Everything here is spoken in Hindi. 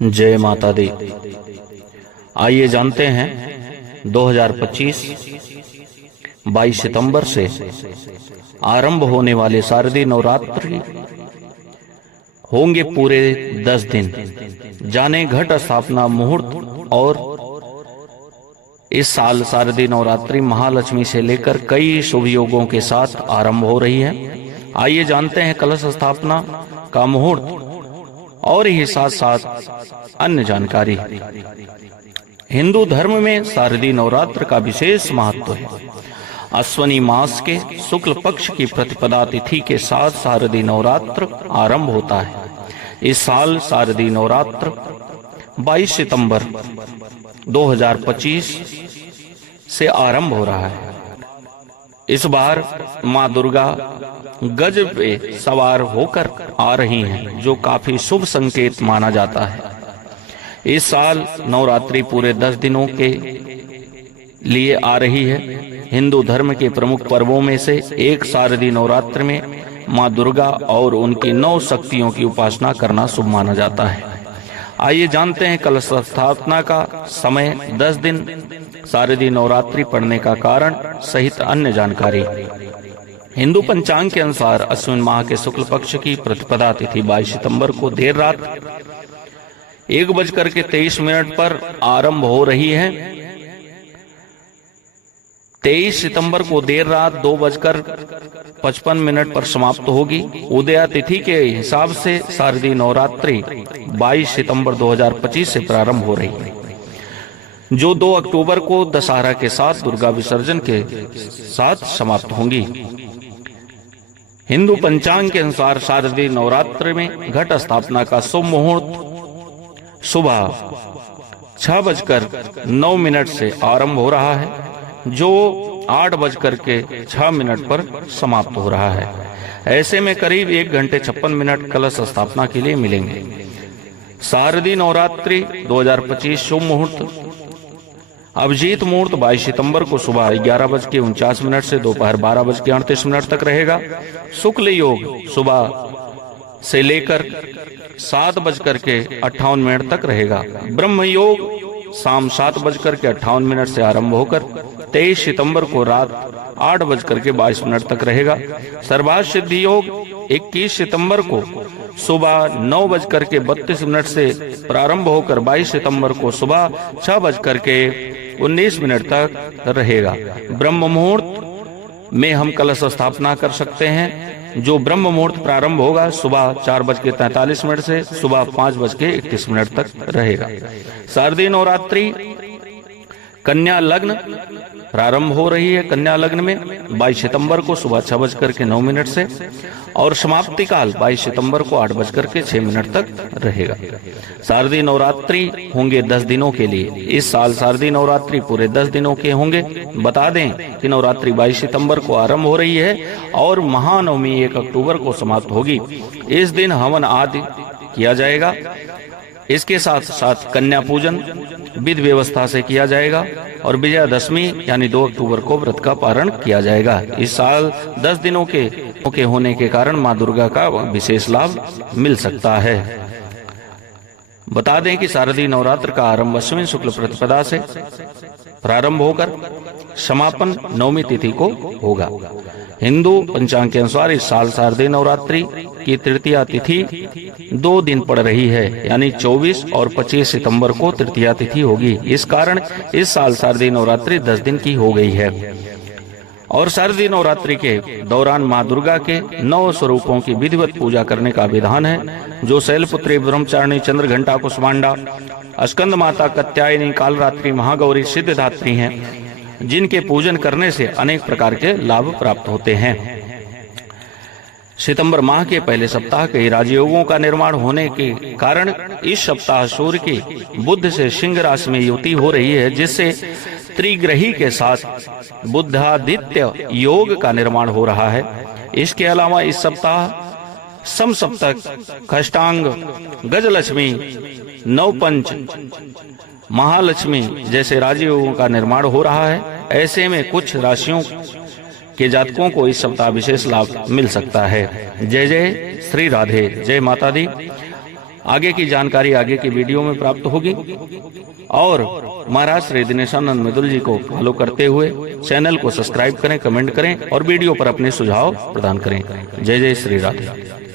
जय माता दी। आइए जानते हैं 2025 22 सितंबर से आरंभ होने वाले शारदीय नवरात्रि होंगे पूरे 10 दिन। जाने घट स्थापना मुहूर्त। और इस साल शारदीय नवरात्रि महालक्ष्मी से लेकर कई शुभ योगों के साथ आरंभ हो रही है। आइए जानते हैं कलश स्थापना का मुहूर्त और ही साथ साथ अन्य जानकारी। हिंदू धर्म में शारदीय नवरात्र का विशेष महत्व है। अश्वनी मास के शुक्ल पक्ष की प्रतिपदा तिथि के साथ शारदीय नवरात्र आरंभ होता है। इस साल शारदीय नवरात्र 22 सितंबर 2025 से आरंभ हो रहा है। इस बार मां दुर्गा गज पे सवार होकर आ रही हैं, जो काफी शुभ संकेत माना जाता है। इस साल नवरात्रि पूरे 10 दिनों के लिए आ रही है। हिंदू धर्म के प्रमुख पर्वों में से एक शारदीय नवरात्र में मां दुर्गा और उनकी 9 शक्तियों की उपासना करना शुभ माना जाता है। आइए जानते हैं कलश स्थापना का समय, 10 दिन शारदीय नवरात्रि पढ़ने का कारण सहित अन्य जानकारी। हिंदू पंचांग के अनुसार अश्विन माह के शुक्ल पक्ष की प्रतिपदा तिथि 22 सितंबर को देर रात 1:23 पर आरंभ हो रही है। 23 सितंबर को देर रात 2:55 पर समाप्त होगी। उदया तिथि के हिसाब से शारदीय नवरात्रि 22 सितंबर 2025 से प्रारंभ हो रही है, जो 2 अक्टूबर को दशहरा के साथ दुर्गा विसर्जन के साथ समाप्त होंगी। हिंदू पंचांग के अनुसार शारदीय नवरात्र में घट स्थापना का शुभ मुहूर्त सुबह 6:09 से आरंभ हो रहा है, जो 8:06 पर समाप्त हो रहा है। ऐसे में करीब 1 घंटे 56 मिनट कलश स्थापना के लिए मिलेंगे। शारदीय नवरात्रि 2025 शुभ मुहूर्त अभिजीत मुहूर्त 22 सितंबर को सुबह 11:49 से दोपहर 12:38 तक रहेगा। शुक्ल योग सुबह से लेकर 7:58 तक रहेगा। ब्रह्म योग शाम 7:58 से आरंभ होकर 23 सितंबर को रात 8:22 तक रहेगा। सर्वार्थ सिद्धि योग 21 सितंबर को सुबह 9:32 से प्रारंभ होकर 22 सितंबर को सुबह 6:19 तक रहेगा। ब्रह्म मुहूर्त में हम कलश स्थापना कर सकते हैं, जो ब्रह्म मुहूर्त प्रारंभ होगा सुबह 4:43 से सुबह 5:31 तक रहेगा। शारदीय नवरात्रि कन्या लग्न प्रारंभ हो रही है। कन्या लग्न में 22 सितंबर को सुबह 6:09 से और समाप्ति काल 22 सितंबर को 8:06 तक रहेगा। शारदीय नवरात्रि होंगे 10 दिनों के लिए। इस साल शारदीय नवरात्रि पूरे 10 दिनों के होंगे। बता दें कि नवरात्रि 22 सितंबर को आरंभ हो रही है और महानवमी 1 अक्टूबर को समाप्त होगी। इस दिन हवन आदि किया जाएगा। इसके साथ साथ कन्या पूजन विधि व्यवस्था से किया जाएगा और विजयादशमी यानी 2 अक्टूबर को व्रत का पारण किया जाएगा। इस साल 10 दिनों के होने के कारण मां दुर्गा का विशेष लाभ मिल सकता है। बता दें कि शारदीय नवरात्र का आरंभ अश्विन शुक्ल प्रतिपदा से प्रारंभ होकर समापन नवमी तिथि को होगा। हिंदू पंचांग के अनुसार इस साल शारदीय नवरात्रि की तृतीया तिथि 2 दिन पड़ रही है, यानी 24 और 25 सितंबर को तृतीया तिथि होगी। इस कारण इस साल शारदीय नवरात्रि 10 दिन की हो गई है। और शारदीय नवरात्रि के दौरान मां दुर्गा के 9 स्वरूपों की विधिवत पूजा करने का विधान है, जो शैलपुत्री, ब्रह्मचारिणी, चंद्रघंटा, कुष्मांडा, स्कंद माता, कात्यायनी, कालरात्रि, महागौरी, सिद्धिदात्री हैं, जिनके पूजन करने से अनेक प्रकार के लाभ प्राप्त होते हैं। सितंबर माह के पहले सप्ताह कई राजयोगों का निर्माण होने के कारण इस सप्ताह सूर्य की बुध से सिंह राशि में युति हो रही है, जिससे त्रिग्रही के साथ बुधादित्य योग का निर्माण हो रहा है। इसके अलावा इस सप्ताह समसप्तक, खष्टांग, गजलक्ष्मी, नवपंच, महालक्ष्मी जैसे राजयोगों का निर्माण हो रहा है। ऐसे में कुछ राशियों के जातकों को इस सप्ताह विशेष लाभ मिल सकता है। जय जय श्री राधे, जय माता दी। आगे की जानकारी आगे की वीडियो में प्राप्त होगी। और महाराज श्री दिनेशानंद मिदुल जी को फॉलो करते हुए चैनल को सब्सक्राइब करें, कमेंट करें और वीडियो पर अपने सुझाव प्रदान करें। जय जय श्री राधे।